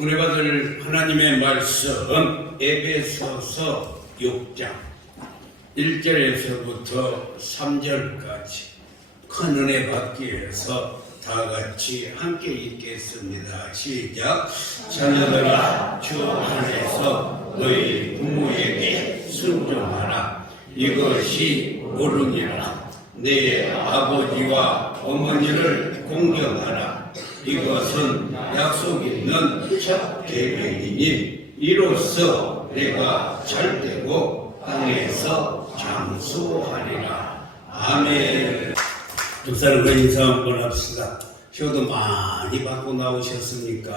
은혜 받을 하나님의 말씀 에베소서 6장 1절에서부터 3절까지 큰 은혜 받기 위해서 다 같이 함께 읽겠습니다. 시작. 자녀들아, 주 안에서 너희 부모에게 순종하라. 이것이 옳으니라. 내 아버지와 어머니를 공경하라. 이것은 약속 있는 첫 계명이니 이로써 내가 잘되고 땅에서 장수하리라. 아멘. 목사님과 인사 한번 합시다. 효도 많이 받고 나오셨습니까?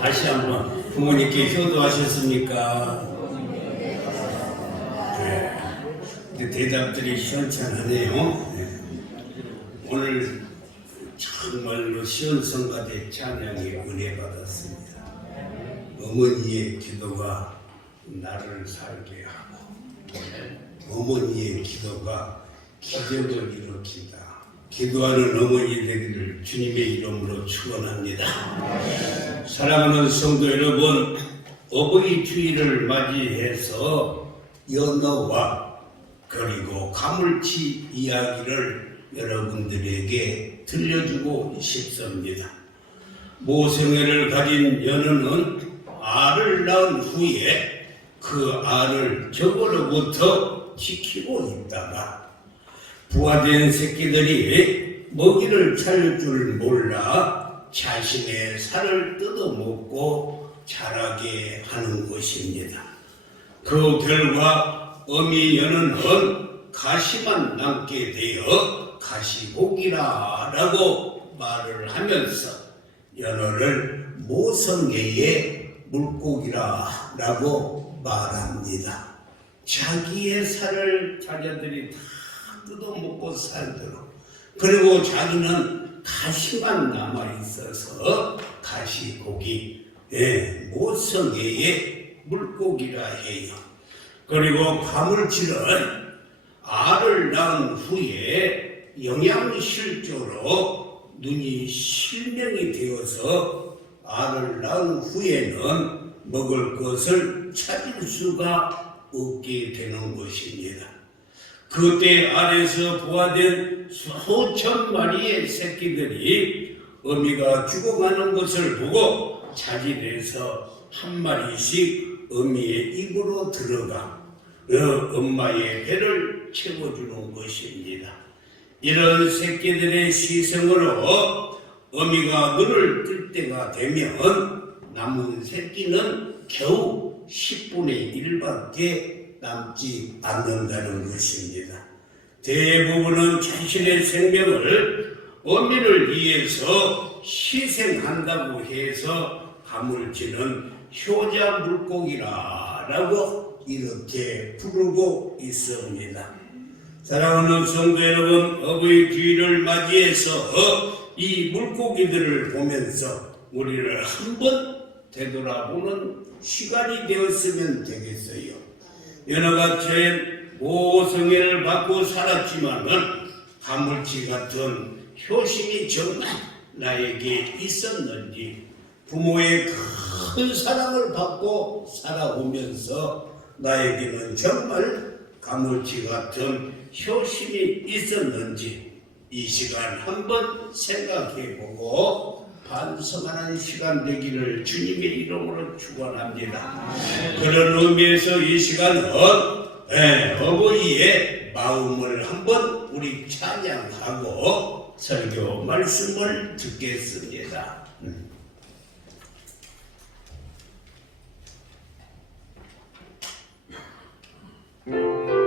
다시 한번 부모님께 효도하셨습니까? 네. 대답들이 시원찮으네요. 네. 오늘 정말로 시원성가대 찬양에 은혜 받았습니다. 어머니의 기도가 나를 살게 하고 어머니의 기도가 기적을 일으킨다. 기도하는 어머니 되기를 주님의 이름으로 축원합니다. 사랑하는 성도 여러분, 어버이 주일을 맞이해서 연어와 그리고 가물치 이야기를 여러분들에게 들려주고 싶습니다. 모성애를 가진 연어는 알을 낳은 후에 그 알을 적으로부터 지키고 있다가 부화된 새끼들이 먹이를 찾을 줄 몰라 자신의 살을 뜯어먹고 자라게 하는 것입니다. 그 결과 어미 연어는 가시만 남게 되어 가시고기라라고 말을 하면서 연어를 모성애의 물고기라라고 말합니다. 자기의 살을 자녀들이 다 뜯어먹고 살도록, 그리고 자기는 가시만 남아있어서 가시고기, 모성애의 물고기라 해요. 그리고 가물치는 알을 낳은 후에 영양실조로 눈이 실명이 되어서 알을 낳은 후에는 먹을 것을 찾을 수가 없게 되는 것입니다. 그때 알에서 부화된 수천 마리의 새끼들이 어미가 죽어가는 것을 보고 자진해서 한 마리씩 어미의 입으로 들어가 엄마의 배를 채워주는 것입니다. 이런 새끼들의 시성으로 어미가 눈을 뜰 때가 되면 남은 새끼는 겨우 10분의 1밖에 남지 않는다는 것입니다. 대부분은 자신의 생명을 어미를 위해서 희생한다고 해서 가물치는 효자 물고기라고 이렇게 부르고 있습니다. 사랑하는 성도 여러분, 어버이 주일을 맞이해서 이 물고기들을 보면서 우리를 한번 되돌아보는 시간이 되었으면 되겠어요. 연어같이 모성애를 받고 살았지만은 가물치 같은 효심이 정말 나에게 있었는지, 부모의 큰 사랑을 받고 살아오면서 나에게는 정말 가물치 같은 효심이 있었는지 이 시간 한번 생각해보고 반성하는 시간 되기를 주님의 이름으로 축원합니다. 그런 의미에서 이 시간은 어버이의 마음을 한번 우리 찬양하고 설교 말씀을 듣겠습니다. 그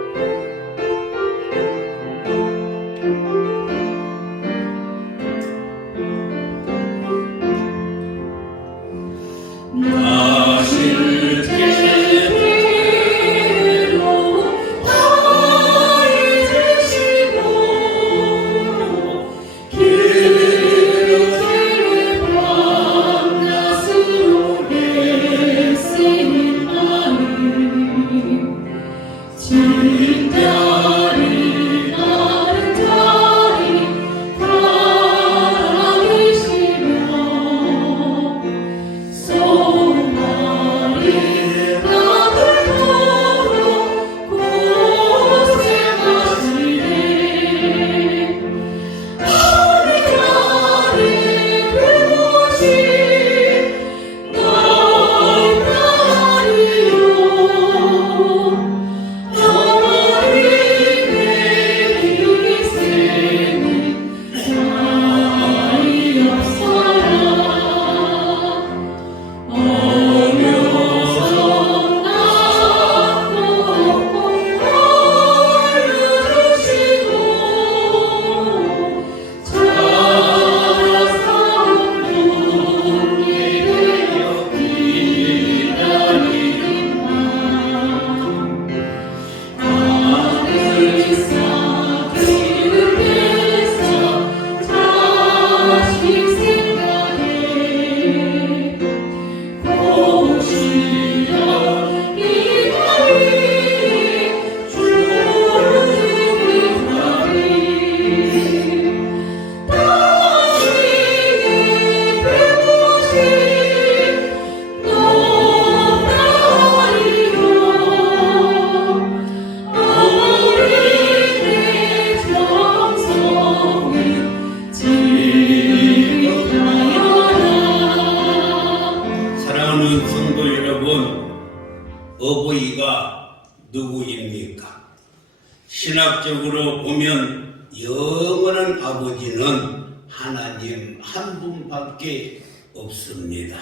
신학적으로 보면 영원한 아버지는 하나님 한 분밖에 없습니다.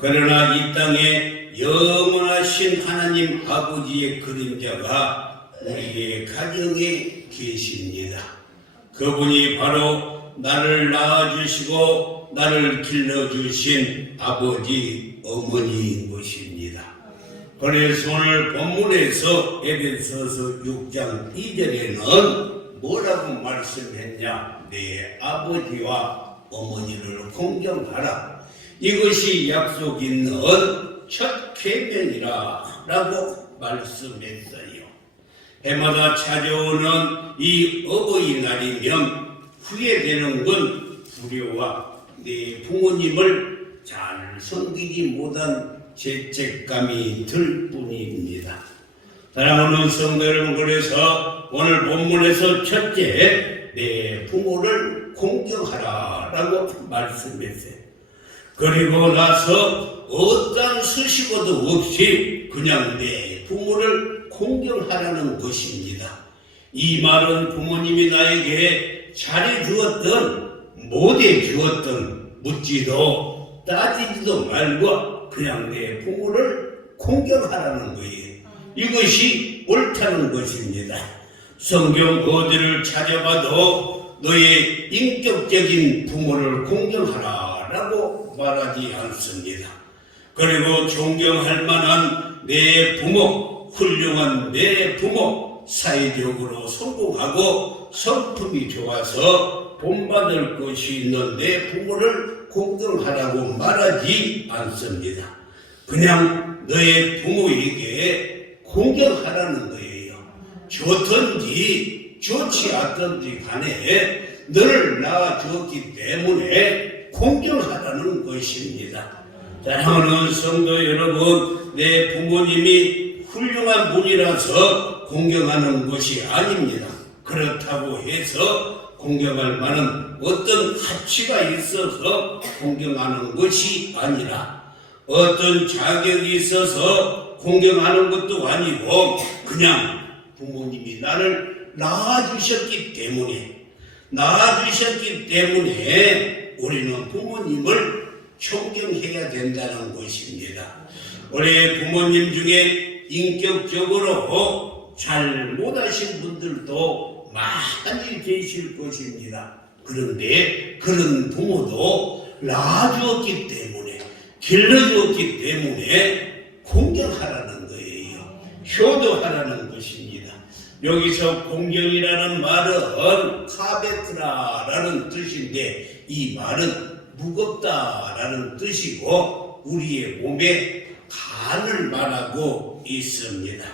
그러나 이 땅에 영원하신 하나님 아버지의 그림자가 우리의 가정에 계십니다. 그분이 바로 나를 낳아주시고 나를 길러주신 아버지, 어머니인 것입니다. 그래서 오늘 본문에서 에베소서 6장 2절에는 뭐라고 말씀했냐? 내 아버지와 어머니를 공경하라. 이것이 약속 있는 첫 계명이라 라고 말씀했어요. 해마다 찾아오는 이 어버이날이면 후회되는 건 불효와 내 부모님을 잘 섬기지 못한 죄책감이 들 뿐입니다. 사랑하는 성도 여러분, 그래서 오늘 본문에서 첫째, 내 부모를 공경하라 라고 말씀했어요. 그리고 나서 어떤 수식어도 없이 그냥 내 부모를 공경하라는 것입니다. 이 말은 부모님이 나에게 잘해주었던 못해주었던 묻지도 따지지도 말고 그냥 내 부모를 공경하라는 거예요. 이것이 옳다는 것입니다. 성경 어디를 찾아봐도 너의 인격적인 부모를 공경하라 라고 말하지 않습니다. 그리고 존경할 만한 내 부모, 훌륭한 내 부모, 사회적으로 성공하고 성품이 좋아서 본받을 것이 있는 내 부모를 공경하라고 말하지 않습니다. 그냥 너의 부모에게 공경하라는 거예요. 좋든지 좋지 않든지 간에 너를 낳아주었기 때문에 공경하라는 것입니다. 사랑하는 성도 여러분, 내 부모님이 훌륭한 분이라서 공경하는 것이 아닙니다. 그렇다고 해서 공경할 만한 어떤 가치가 있어서 공경하는 것이 아니라 어떤 자격이 있어서 공경하는 것도 아니고 그냥 부모님이 나를 낳아주셨기 때문에 우리는 부모님을 존경해야 된다는 것입니다. 우리 부모님 중에 인격적으로 잘 못하신 분들도 많이 계실 것입니다. 그런데 그런 부모도 낳아주었기 때문에, 길러주었기 때문에 공경하라는 거예요. 효도하라는 것입니다. 여기서 공경이라는 말은 카베트라라는 뜻인데 이 말은 무겁다라는 뜻이고 우리의 몸에 간을 말하고 있습니다.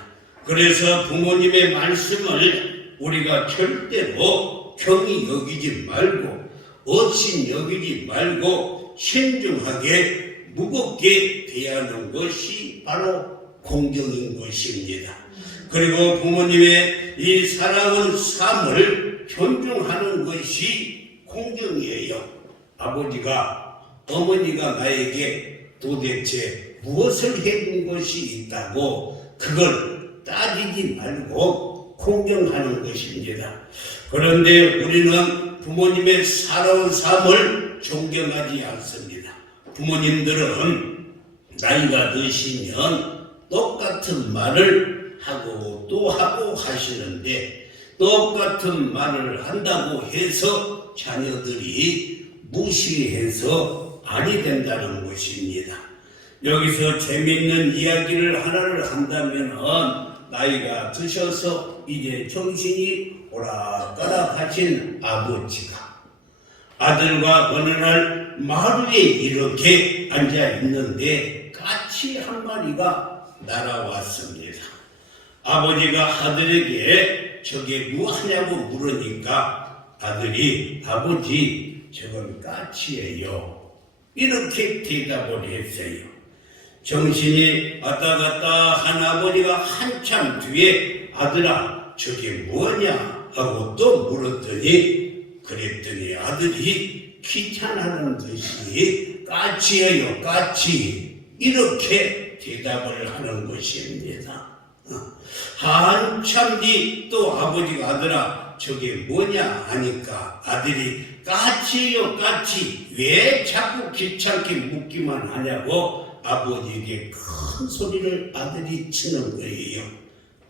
그래서 부모님의 말씀을 우리가 절대로 경히 여기지 말고 업신 여기지 말고 신중하게 무겁게 대하는 것이 바로 공경인 것입니다. 그리고 부모님의 이 사랑하는 삶을 존중하는 것이 공경이에요. 아버지가, 어머니가 나에게 도대체 무엇을 해준 것이 있다고 그걸 따지지 말고 공경하는 것입니다. 그런데 우리는 부모님의 살아온 삶을 존경하지 않습니다. 부모님들은 나이가 드시면 똑같은 말을 하고 또 하고 하시는데 똑같은 말을 한다고 해서 자녀들이 무시해서 아니 된다는 것입니다. 여기서 재미있는 이야기를 하나를 한다면 나이가 드셔서 이제 정신이 오락가락 하신 아버지가 아들과 어느 날 마루에 이렇게 앉아 있는데 까치 한 마리가 날아왔습니다. 아버지가 아들에게 저게 무엇하냐고 물으니까 아들이 아버지 저건 까치예요. 이렇게 대답을 했어요. 정신이 왔다 갔다 한 아버지가 한참 뒤에 아들아 저게 뭐냐 하고 또 물었더니 그랬더니 아들이 귀찮아하는 듯이 까치예요 까치 이렇게 대답을 하는 것입니다. 한참 뒤 또 아버지가 아들아 저게 뭐냐 하니까 아들이 까치요 까치 왜 자꾸 귀찮게 묻기만 하냐고 아버지에게 큰 소리를 아들이 치는 거예요.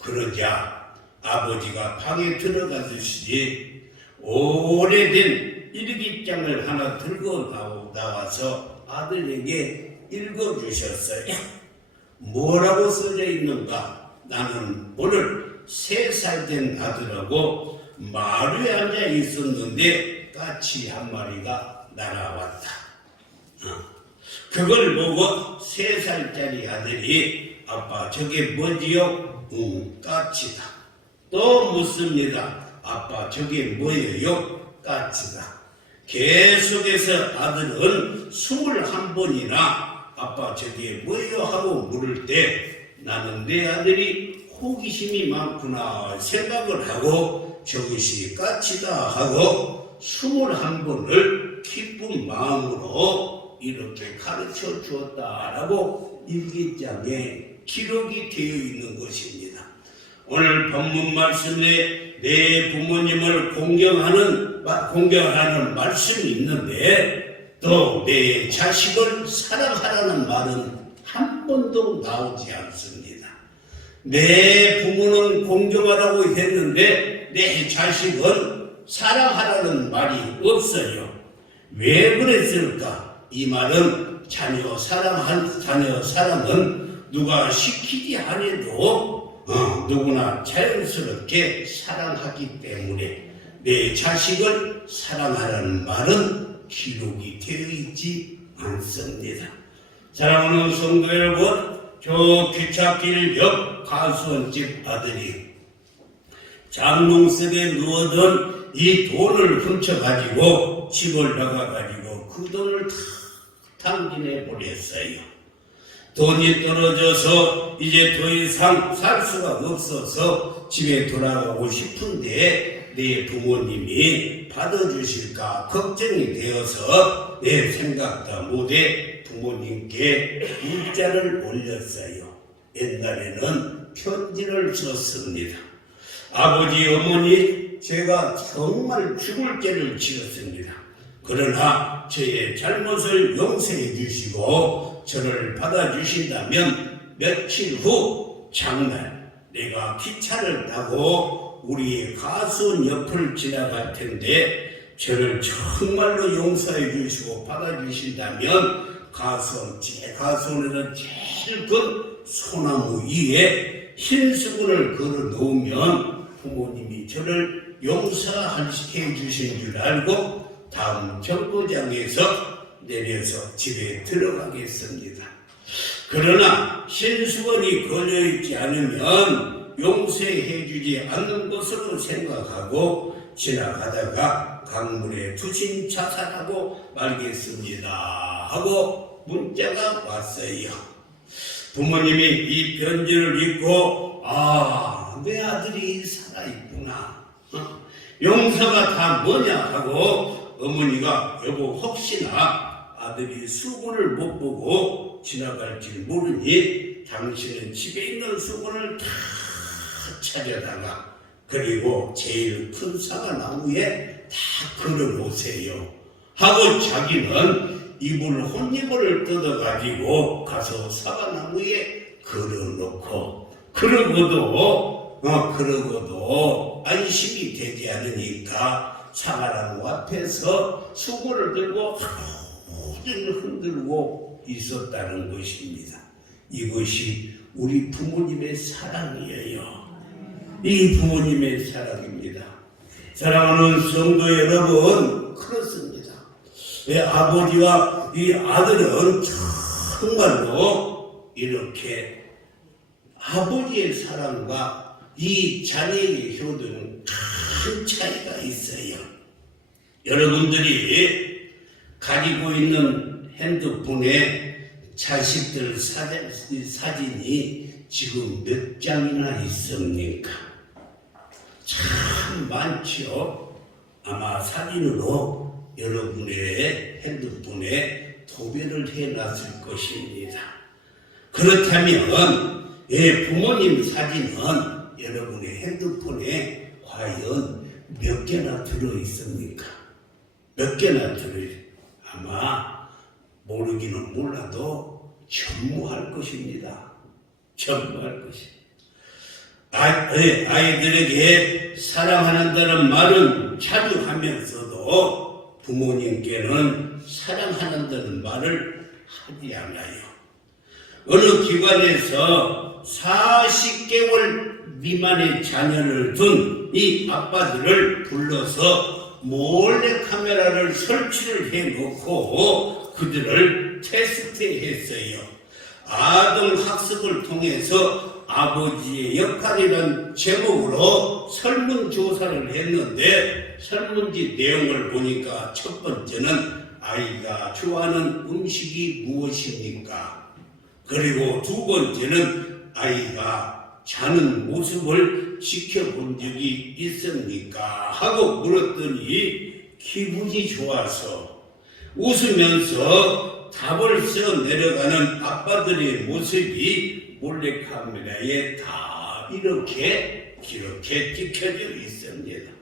그러자 아버지가 방에 들어가듯이 오래된 일기장을 하나 들고 나와서 아들에게 읽어주셨어요. 뭐라고 써져 있는가? 나는 오늘 3살 된 아들하고 마루에 앉아 있었는데 까치 한 마리가 날아왔다. 그걸 보고 3살짜리 아들이 아빠 저게 뭐지요? 까치다. 또 묻습니다. 아빠 저게 뭐예요? 까치다. 계속해서 아들은 21번이나 아빠 저게 뭐예요? 하고 물을 때 나는 내 아들이 호기심이 많구나 생각을 하고 저것이 까치다 하고 21번을 기쁜 마음으로 이렇게 가르쳐 주었다라고 일기장에 기록이 되어 있는 것입니다. 오늘 본문 말씀에 내 부모님을 공경하는 말씀이 있는데 또 내 자식을 사랑하라는 말은 한 번도 나오지 않습니다. 내 부모는 공경하라고 했는데 내 자식은 사랑하라는 말이 없어요. 왜 그랬을까? 이 말은 자녀 사랑은 누가 시키지 않아도 누구나 자연스럽게 사랑하기 때문에 내 자식을 사랑하라는 말은 기록이 되어 있지 않습니다. 사랑하는 성도 여러분, 저 기찻길 옆 가수원집 아들이 장롱석에 누워둔 이 돈을 훔쳐가지고 집을 나가가지고 그 돈을 다 탕진해 버렸어요. 돈이 떨어져서 이제 더 이상 살 수가 없어서 집에 돌아가고 싶은데 내 부모님이 받아주실까 걱정이 되어서 내 생각도 못해 부모님께 문자를 올렸어요. 옛날에는 편지를 썼습니다. 아버지 어머니 제가 정말 죽을 죄를 지었습니다. 그러나 저의 잘못을 용서해 주시고 저를 받아주신다면 며칠 후 장날 내가 기차를 타고 우리 가수원 옆을 지나갈 텐데 저를 정말로 용서해 주시고 받아주신다면 제 가수원에서 제일 큰 소나무 위에 흰 수건을 걸어 놓으면 부모님이 저를 용서해 주신 줄 알고 다음 정거장에서 내려서 집에 들어가겠습니다. 그러나 신수건이 걸려있지 않으면 용서해 주지 않는 것으로 생각하고 지나가다가 강물에 투신 자살하고 말겠습니다 하고 문자가 왔어요. 부모님이 이 편지를 읽고 내 아들이 살아있구나. 용서가 다 뭐냐 하고 어머니가 여보 혹시나 아들이 수건을 못 보고 지나갈지 모르니 당신은 집에 있는 수건을 다 찾아다가 그리고 제일 큰 사과나무에 다 걸어놓으세요 하고 자기는 이불 혼이불을 뜯어가지고 가서 사과나무에 걸어놓고 그러고도 안심이 되지 않으니까 사과나무 앞에서 수건을 들고 흔들고 있었다는 것입니다. 이것이 우리 부모님의 사랑이에요. 이 부모님의 사랑입니다. 사랑하는 성도 여러분, 그렇습니다. 아버지와 이 아들은 정말로 이렇게 아버지의 사랑과 이 자녀의 효도는 큰 차이가 있어요. 여러분들이 가지고 있는 핸드폰에 자식들 사진이 지금 몇 장이나 있습니까? 참 많죠. 아마 사진으로 여러분의 핸드폰에 도배를 해놨을 것입니다. 그렇다면 부모님 사진은 여러분의 핸드폰에 과연 몇 개나 들어있습니까? 몇 개나 들어있습니까? 아마 모르기는 몰라도 전무할 것입니다. 전무할 것입니다. 아이들에게 사랑한다는 말은 자주 하면서도 부모님께는 사랑한다는 말을 하지 않아요. 어느 기관에서 40개월 미만의 자녀를 둔 이 아빠들을 불러서 몰래 카메라를 설치를 해놓고 그들을 테스트했어요. 아동 학습을 통해서 아버지의 역할이라는 제목으로 설문조사를 했는데 설문지 내용을 보니까 첫 번째는 아이가 좋아하는 음식이 무엇입니까? 그리고 두 번째는 아이가 자는 모습을 지켜본 적이 있습니까? 하고 물었더니 기분이 좋아서 웃으면서 답을 써 내려가는 아빠들의 모습이 몰래카메라에 다 이렇게 찍혀져 있습니다.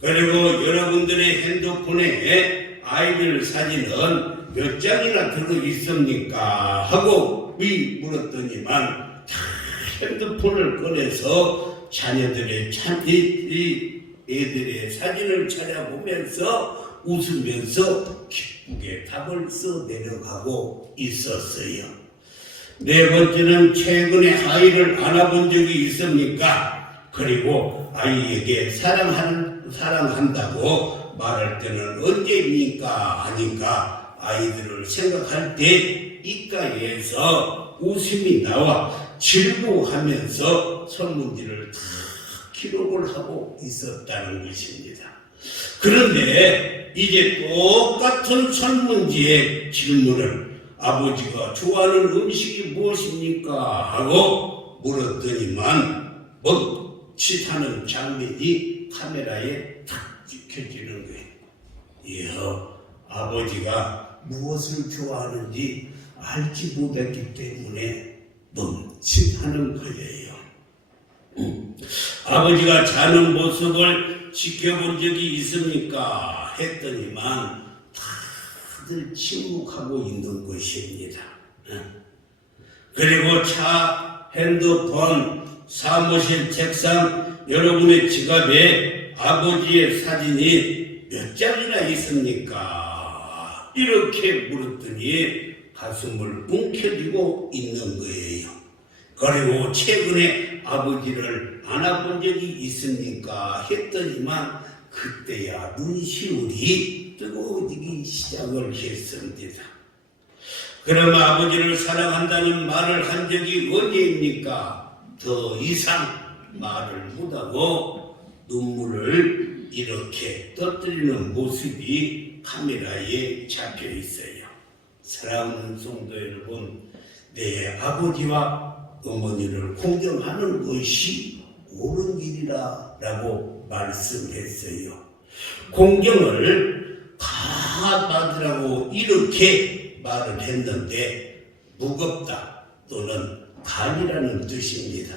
그리고 여러분들의 핸드폰에 아이들 사진은 몇 장이나 들어 있습니까? 하고 물었더니만 핸드폰을 꺼내서 자녀들의 애들의 사진을 찾아보면서 웃으면서 기쁘게 답을 써 내려가고 있었어요. 네 번째는 최근에 아이를 안아본 적이 있습니까? 그리고 아이에게 사랑한다고 말할 때는 언제입니까? 하니까 아이들을 생각할 때 입가에서 웃음이 나와 즐거워하면서 설문지를 다 기록을 하고 있었다는 것입니다. 그런데 이제 똑같은 설문지의 질문을 아버지가 좋아하는 음식이 무엇입니까? 하고 물었더니만 멈칫하는 장면이 카메라에 탁 찍혀지는 거예요. 아버지가 무엇을 좋아하는지 알지 못했기 때문에 멈칫하는 거예요. 아버지가 자는 모습을 지켜본 적이 있습니까? 했더니만 다들 침묵하고 있는 것입니다. 그리고 차, 핸드폰, 사무실 책상, 여러분의 지갑에 아버지의 사진이 몇 장이나 있습니까? 이렇게 물었더니 가슴을 움켜쥐고 있는 거예요. 그리고 최근에 아버지를 안아본 적이 있습니까? 했더니만 그때야 눈시울이 뜨거워지기 시작을 했습니다. 그럼 아버지를 사랑한다는 말을 한 적이 언제입니까? 더 이상 말을 못하고 눈물을 이렇게 떠뜨리는 모습이 카메라에 잡혀 있어요. 사랑하는 성도 여러분, 내 아버지와 어머니를 공경하는 것이 옳은 길이라 라고 말씀했어요. 공경을 다 받으라고 이렇게 말을 했는데 무겁다 또는 간이라는 뜻입니다.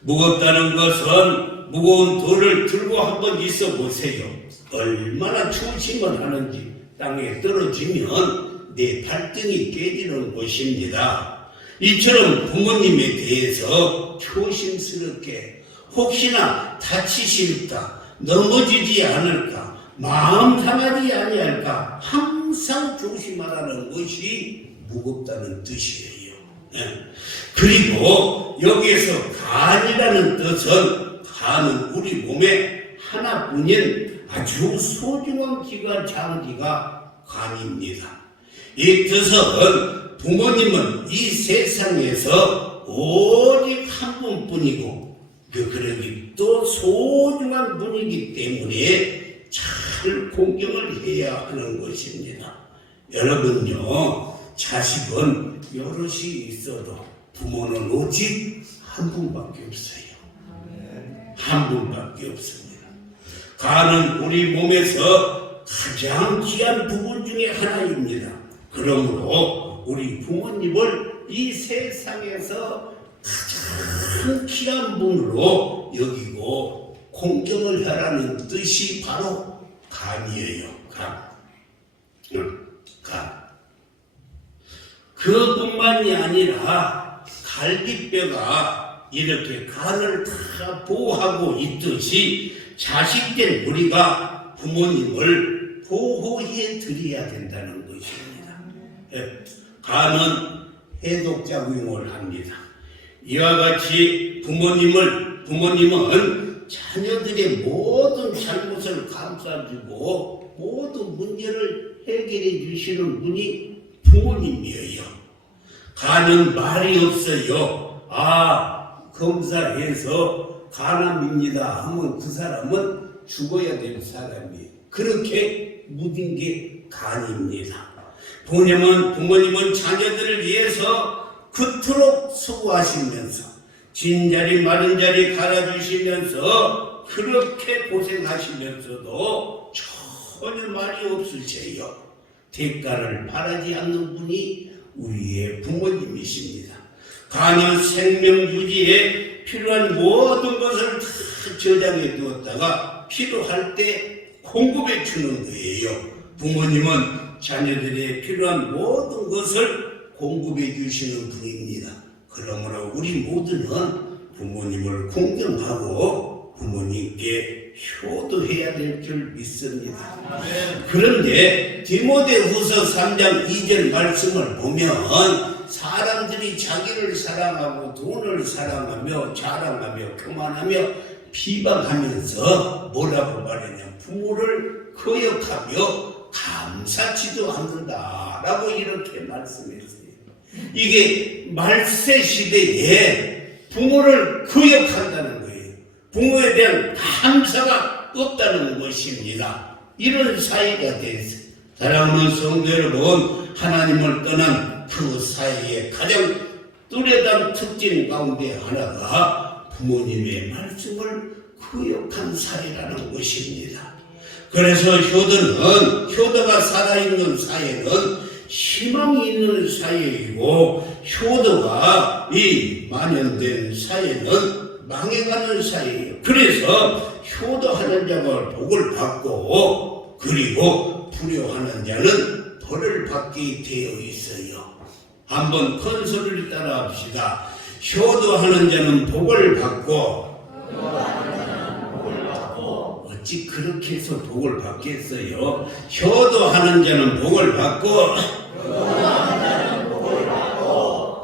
무겁다는 것은 무거운 돌을 들고 한번 있어 보세요. 얼마나 초심을 하는지 땅에 떨어지면 내 발등이 깨지는 것입니다. 이처럼 부모님에 대해서 조심스럽게 혹시나 다치실까, 넘어지지 않을까, 마음 상하지 아니할까 항상 조심하라는 것이 무겁다는 뜻이에요. 그리고 여기에서 간이라는 뜻은 간은 우리 몸에 하나뿐인 아주 소중한 기관 장기가 간입니다. 이 뜻은 부모님은 이 세상에서 오직 한 분뿐이고 그러기 또 소중한 분이기 때문에 잘 공경을 해야 하는 것입니다. 여러분요, 자식은 여럿이 있어도 부모는 오직 한 분밖에 없어요. 한 분밖에 없습니다. 간은 우리 몸에서 가장 귀한 부분 중에 하나입니다. 그러므로 우리 부모님을 이 세상에서 가장 상키한 분으로 여기고 공경을 하라는 뜻이 바로 간이에요. 간. 그뿐만이 아니라 갈비뼈가 이렇게 간을 다 보호하고 있듯이 자식된 우리가 부모님을 보호해 드려야 된다는 것입니다. 간은 해독작용을 합니다. 이와 같이 부모님은 자녀들의 모든 잘못을 감싸주고 모든 문제를 해결해 주시는 분이 부모님이에요. 간은 말이 없어요. 검사해서 간암입니다 하면 그 사람은 죽어야 될 사람이에요. 그렇게 묻은 게 간입니다. 부모님은 자녀들을 위해서 그토록 수고하시면서 진자리 마른 자리 갈아주시면서 그렇게 고생하시면서도 전혀 말이 없으세요. 대가를 바라지 않는 분이 우리의 부모님이십니다. 간은 생명 유지에 필요한 모든 것을 다 저장해 두었다가 필요할 때 공급해 주는 거예요. 부모님은 자녀들의 필요한 모든 것을 공급해 주시는 분입니다. 그러므로 우리 모두는 부모님을 공경하고 부모님께 효도해야 될 줄 믿습니다. 그런데 디모데후서 3장 2절 말씀을 보면 사람들이 자기를 사랑하고 돈을 사랑하며 자랑하며 교만하며 비방하면서 뭐라고 말하냐, 부모를 거역하며 감사치도 않는다라고 이렇게 말씀했어요. 이게 말세 시대에 부모를 거역한다는 거예요. 부모에 대한 감사가 없다는 것입니다. 이런 사회가 됐어요. 사랑하는 성도 여러분, 하나님을 떠난 그 사회의 가장 뚜렷한 특징 가운데 하나가 부모님의 말씀을 거역한 사회라는 것입니다. 그래서 효도가 살아있는 사회는 희망이 있는 사회이고, 효도가 만연된 사회는 망해가는 사회예요. 그래서 효도하는 자가 복을 받고, 그리고 불효하는 자는 벌을 받게 되어 있어요. 한번 큰 소리를 따라 합시다. 효도하는 자는 복을 받고, 어찌 그렇게 해서 복을 받겠어요? 효도하는 자는 복을 받고,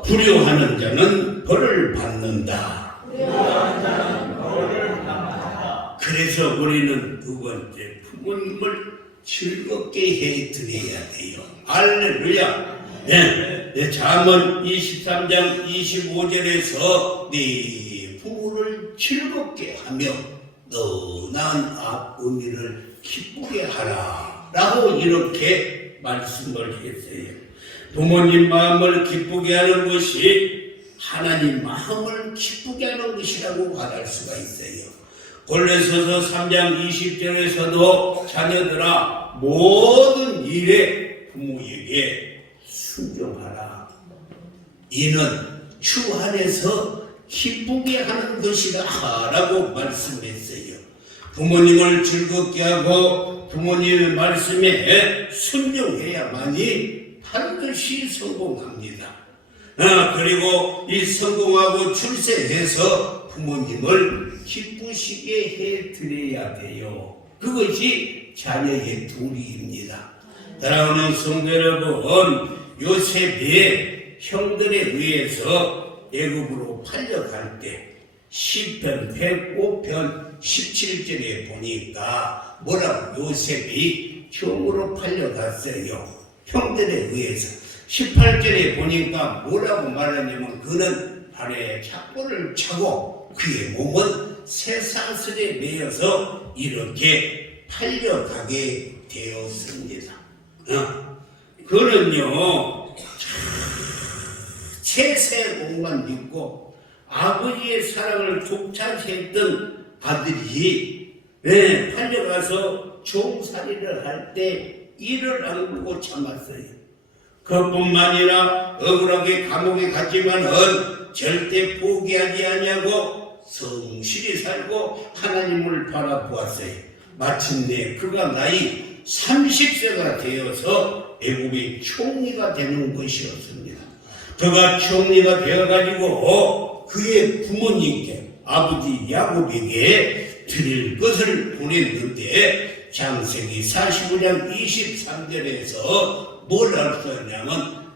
불효하는 자는 벌을 받는다. 그래서 우리는 두 번째, 부모님을 즐겁게 해드려야 돼요. 할렐루야. 잠언 23장 25절에서 네 부모를 즐겁게 하며 너 나은 어미를 기쁘게 하라 라고 이렇게 말씀을 했어요. 부모님 마음을 기쁘게 하는 것이 하나님 마음을 기쁘게 하는 것이라고 말할 수가 있어요. 골로새서 3장 20절에서도 자녀들아 모든 일에 부모에게 순종하라. 이는 주 안에서 기쁘게 하는 것이다 라고 말씀했어요. 부모님을 즐겁게 하고 부모님의 말씀에 순종해야만이 반드시 성공합니다. 그리고 이 성공하고 출세해서 부모님을 기쁘시게 해드려야 돼요. 그것이 자녀의 도리입니다. 사랑하는 성도 여러분, 요셉이 형들에 의해서 애굽으로 팔려갈 때 시편 105편 17절에 보니까 뭐라고 요셉이 형으로 팔려갔어요. 형들에 의해서. 18절에 보니까 뭐라고 말하냐면 그는 발에 착고를 차고 그의 몸은 쇠사슬에 매여서 이렇게 팔려가게 되었습니다. 그는요 채색옷만 입고 아버지의 사랑을 독차지했던 아들이 팔려가서 종살이를 할 때 이를 안고 참았어요. 그뿐만 아니라 억울하게 감옥에 갔지만은 절대 포기하지 아니하고 성실히 살고 하나님을 바라보았어요. 마침내 그가 나이 30세가 되어서 애굽의 총리가 되는 것이었습니다. 그가 총리가 되어가지고 그의 부모님께 아버지 야곱에게 드릴 것을 보냈는데 창세기 45장 23절에서 뭘 할 수 있냐면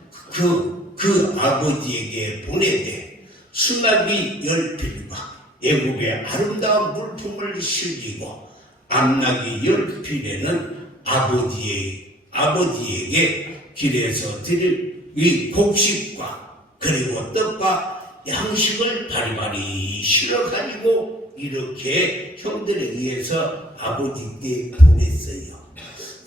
그 아버지에게 보내되 수납이 10필과 애굽의 아름다운 물품을 실기고 암나귀 10필에는 아버지에게 길에서 드릴 이 곡식과 그리고 떡과 양식을 바리바리 실어가지고 이렇게 형들에 의해서 아버지께 보냈어요.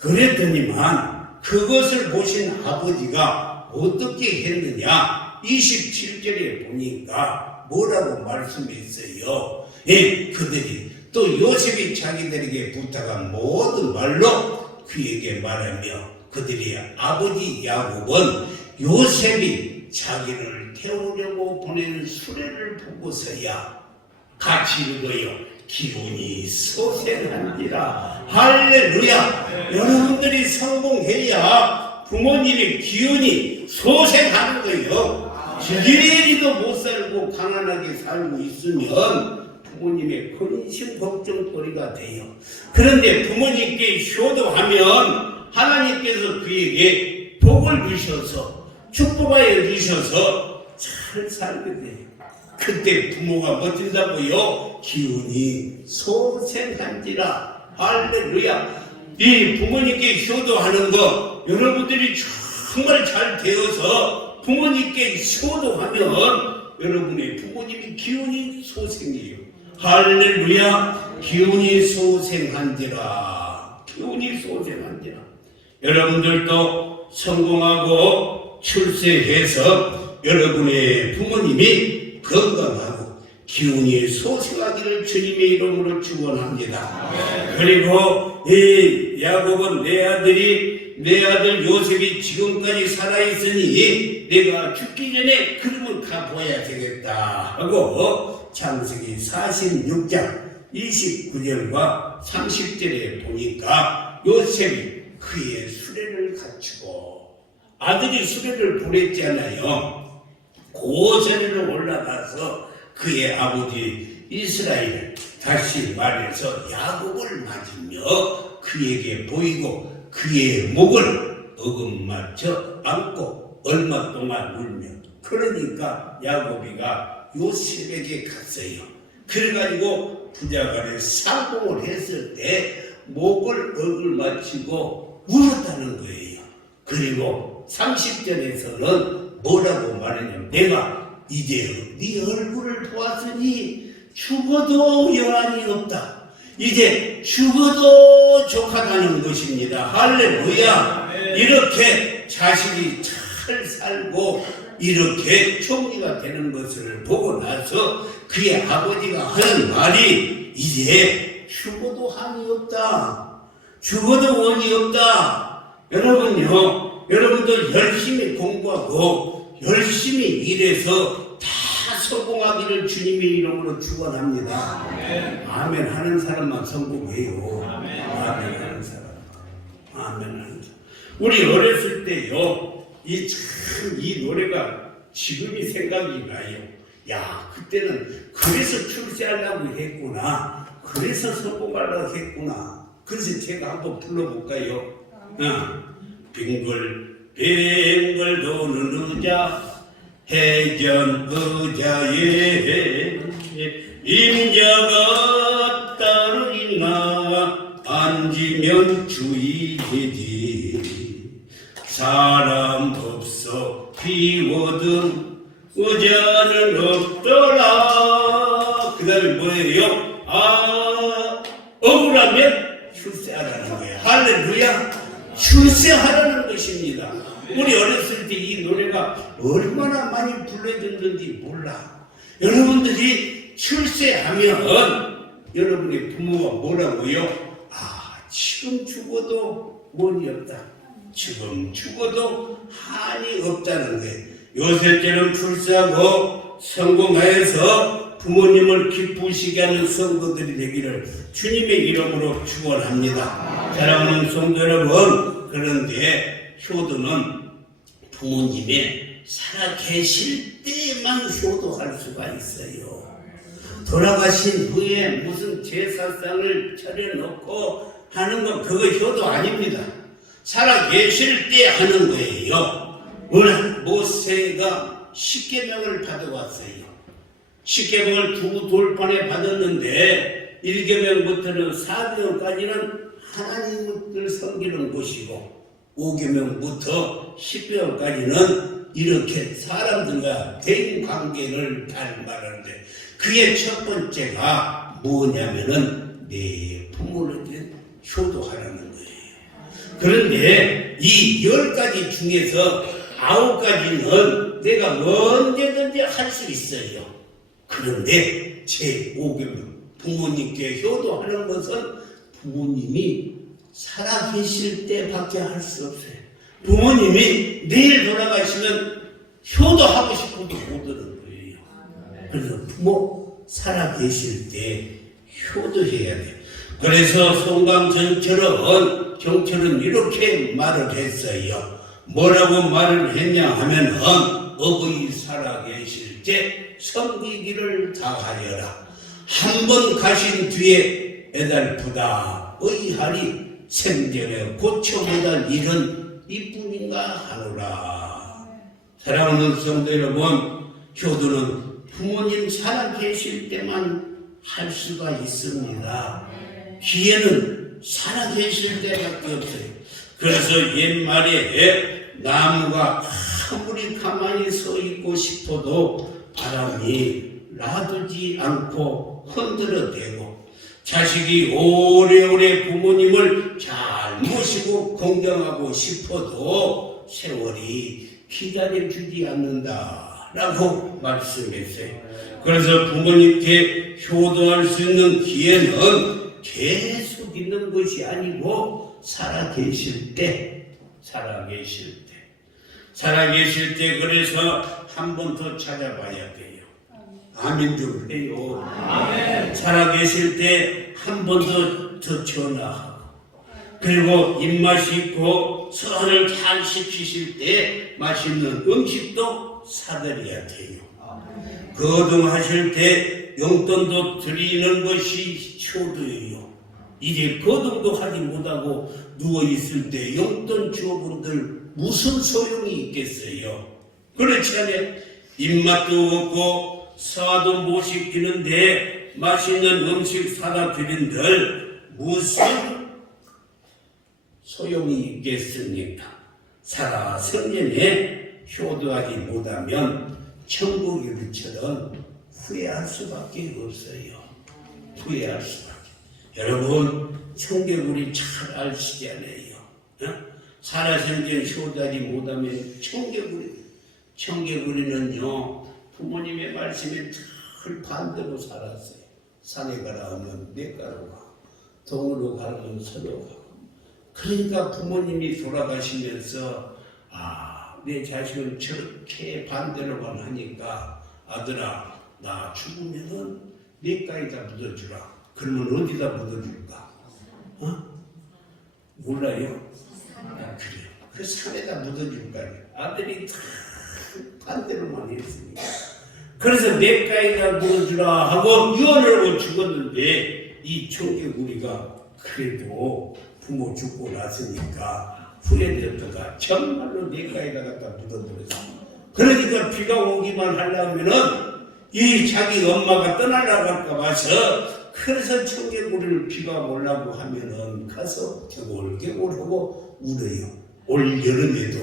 그랬더니만 그것을 보신 아버지가 어떻게 했느냐, 27절에 보니까 뭐라고 말씀했어요. 그들이 또 요셉이 자기들에게 부탁한 모든 말로 그에게 말하며 그들이 아버지 야곱은 요셉이 자기를 태우려고 보내는 수레를 보고서야 같이 읽어요. 기운이 솟아난지라. 할렐루야. 여러분들이 성공해야 부모님의 기운이 솟아나는 거예요. 지게리도 못 살고 가난하게 살고 있으면 부모님의 근심 걱정거리가 돼요. 그런데 부모님께 효도하면 하나님께서 그에게 복을 주셔서 축복하여 주셔서 잘 살게 돼요. 그때 부모가 멋진다고요. 기운이 솟아난지라. 할렐루야. 이 부모님께 효도하는 거 여러분들이 정말 잘 되어서 부모님께 효도하면 여러분의 부모님이 기운이 솟아요. 할렐루야. 기운이 솟아난지라. 기운이 솟아난지라. 여러분들도 성공하고 출세해서 여러분의 부모님이 건강하고 기운이 솟아나기를 주님의 이름으로 축원합니다. 그리고 이 야곱은 내 아들 요셉이 지금까지 살아있으니 내가 죽기 전에 그러면 가보아야 되겠다 하고 창세기 46장 29절과 30절에 보니까 요셉이 그의 수레를 갖추고 아들이 수레를 보냈잖아요. 고산으로 올라가서 그의 아버지 이스라엘을 다시 말해서 야곱을 맞으며 그에게 보이고 그의 목을 어금맞춰 안고 얼마 동안 울며, 그러니까 야곱이가 요셉에게 갔어요. 그래가지고 부자간에 상봉을 했을 때 목을 어글맞추고 울었다는 거예요. 그리고 30절에서는 뭐라고 말하냐면 내가 이제 네 얼굴을 보았으니 죽어도 여한이 없다. 이제 죽어도 족하다는 것입니다. 할렐루야. 이렇게 자식이 잘 살고 이렇게 총리가 되는 것을 보고 나서 그의 아버지가 하는 말이 이제 죽어도 한이 없다. 죽어도 원이 없다. 여러분요, 여러분들 열심히 공부하고 열심히 일해서 다 성공하기를 주님의 이름으로 축원합니다. 아멘 하는 사람만 성공해요. 아멘 하는 사람. 아멘 하는 사람. 우리 어렸을 때요, 이 노래가 지금이 생각이 나요. 야, 그때는 그래서 출세하려고 했구나. 그래서 성공하려고 했구나. 그래서 제가 한번 불러볼까요? 빙글빙글 도는 의자, 해전 의자에 임자가 따로 있나 앉으면 주의되지. 사람 없어 비워둔 의자는 없더라. 그 다음에 뭐예요? 억울하면 출세하라는 거예요. 할렐루야. 출세하라는 것입니다. 우리 어렸을 때 이 노래가 얼마나 많이 불러졌는지 몰라. 여러분들이 출세하면 여러분의 부모가 뭐라고요? 지금 죽어도 원이 없다. 지금 죽어도 한이 없다는 거예요. 요셉처럼 출세하고 성공하여서 부모님을 기쁘시게 하는 성도들이 되기를 주님의 이름으로 축원합니다. 사랑하는 성도 여러분, 그런데 효도는 부모님이 살아 계실 때만 효도할 수가 있어요. 돌아가신 후에 무슨 제사상을 차려놓고 하는 건 그거 효도 아닙니다. 살아 계실 때 하는 거예요. 오늘 모세가 십계명을 받아왔어요. 십계명을 두 돌판에 받았는데 1계명부터는 4계명까지는 하나님을 섬기는 곳이고 5계명부터 10계명까지는 이렇게 사람들과 대인 관계를 닮아가는데 그의 첫 번째가 뭐냐면은 내 부모에게 효도하라는 거예요. 그런데 이 10가지 중에서 9가지는 내가 언제든지 할 수 있어요. 그런데 제 5계명 부모님께 효도하는 것은 부모님이 살아계실 때밖에 할 수 없어요. 부모님이 내일 돌아가시면 효도하고 싶어도 못 하는 거예요. 그래서 부모 살아계실 때 효도해야 돼요. 그래서 경철은 이렇게 말을 했어요. 뭐라고 말을 했냐 하면은 어버이 살아계실 때 섬기기를 다하여라. 한 번 가신 뒤에 애달프다 의하리 생전에 고쳐 못할 일은 이뿐인가 하노라. 사랑하는 성도 여러분, 효도는 부모님 살아계실 때만 할 수가 있습니다. 기회는 살아계실 때밖에 없어요. 그래서 옛말에 나무가 아무리 가만히 서 있고 싶어도 바람이 놔두지 않고 흔들어대고 자식이 오래오래 부모님을 잘 모시고 공경하고 싶어도 세월이 기다려주지 않는다라고 말씀했어요. 그래서 부모님께 효도할 수 있는 기회는 계속 있는 것이 아니고 살아계실 때 그래서 한 번 더 찾아봐야 돼요. 아멘 좀 해요. 아멘. 살아계실 때 한 번 더 전화하고 그리고 입맛이 있고 소화를 잘 시키실 때 맛있는 음식도 사드려야 돼요. 거동하실 때 용돈도 드리는 것이 효도예요. 이제 거동도 하지 못하고 누워있을 때 용돈 주어본들 무슨 소용이 있겠어요? 그렇지 않아요? 입맛도 없고 소화도 못 시키는데 맛있는 음식 사다 드린들 무슨 소용이 있겠습니까? 살아 생전에 효도하지 못하면 천국 이르처럼 후회할 수밖에 없어요. 후회할 수밖에. 여러분 청개구리 잘 아시잖아요. 살아생전 효도하지 못하면 청개구리는요 부모님의 말씀에 늘 반대로 살았어요. 산에 가라 하면 냇가로 가, 동으로 가면 서로 가고. 그러니까 부모님이 돌아가시면서 내 자식은 저렇게 반대로만 하니까 아들아 나 죽으면은 냇가에다 묻어주라. 그러면 어디다 묻어줄까? 몰라요? 그래요. 그 산에다 묻어줄까? 아들이 다 반대로만 했으니까. 그래서 냇가에다 묻어주라 하고 유언을 하고 죽었는데 이 청개구리가 그래도 부모 죽고 났으니까 후회되었다가 정말로 냇가에다 갖다 묻어버렸어요. 그러니까 비가 오기만 하려면은 이 자기 엄마가 떠나려고 할까 봐서 그래서 청개구리를 비가 오려고 하면은 가서 겨울하고 울어요. 올 여름에도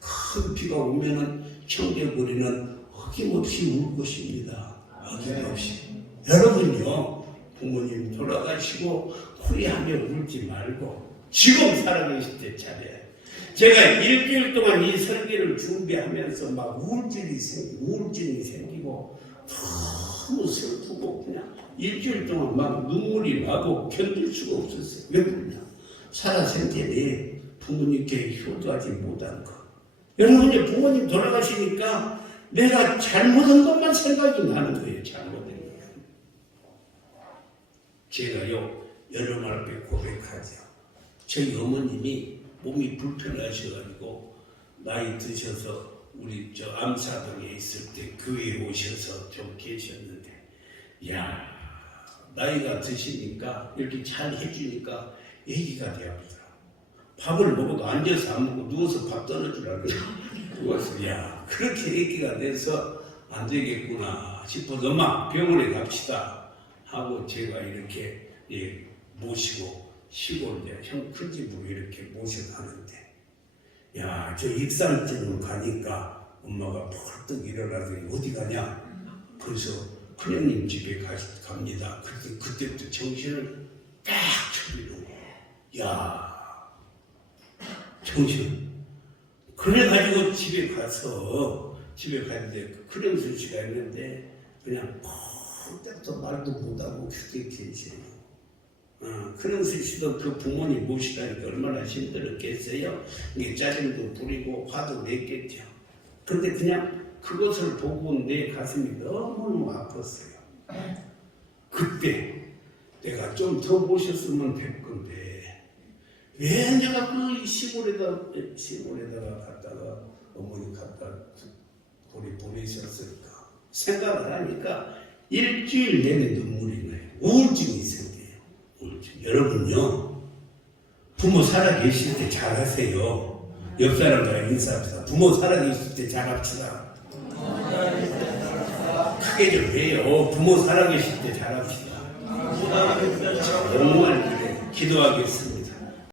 큰 비가 오면은 청개구리는 어김없이 울 것입니다. 어김없이. 여러분요 부모님 돌아가시고 후회하며 울지 말고 지금 살아계실 때 잘해요. 제가 일주일 동안 이 설교를 준비하면서 막 우울증이 생기고 너무 슬프고 그냥 일주일 동안 막 눈물이 나고 견딜 수가 없었어요. 왜 그러냐? 살아생전에 부모님께 효도하지 못한 거. 여러분이 부모님 돌아가시니까 내가 잘못한 것만 생각이 나는 거예요. 잘못된 거. 제가요 여러 말 앞에 고백하죠. 저희 어머님이 몸이 불편하셔가지고 나이 드셔서 우리 저 암사동에 있을 때 교회에 오셔서 좀 계셨는데, 야 나이가 드시니까 이렇게 잘 해주니까 애기가 되어버리더라. 밥을 먹어도 앉아서 안 먹고 누워서 밥 떠나주라 그래. 누워서 야 그렇게 애기가 돼서 안 되겠구나 싶어서 엄마 병원에 갑시다 하고 제가 이렇게 모시고 시골에 형 큰 집으로 이렇게 모셔가는데, 야 저 익산쯤 가니까 엄마가 벌떡 일어나더니 어디 가냐? 그래서 큰형님 집에 갑니다. 그때부터 정신을 딱 차리는 거예요. 야 정신. 그래가지고 집에 갔는데 큰형수 씨가 있는데 그냥 그때부터 말도 못하고 그렇게 계세요. 큰형수 씨도 그 부모님 모시다니까 얼마나 힘들었겠어요. 이게 짜증도 부리고 화도 냈겠죠. 근데 그냥 그것을 보고 내 가슴이 너무너무 아팠어요. 그때 내가 좀 더 모셨으면 될 건데 왜 내가 그 시골에다가 갔다가 어머니 갖다 보내셨을까 생각을 하니까 일주일 내내 눈물이 나요. 우울증이 생겨요. 우울증. 여러분요 부모 살아계실 때 잘하세요. 옆 사람들과 인사합시다. 부모 살아계실 때 잘합시다. 크게 좀 해요. 부모 살아계실 때 잘합시다. 정말 그래. 기도하겠습니다.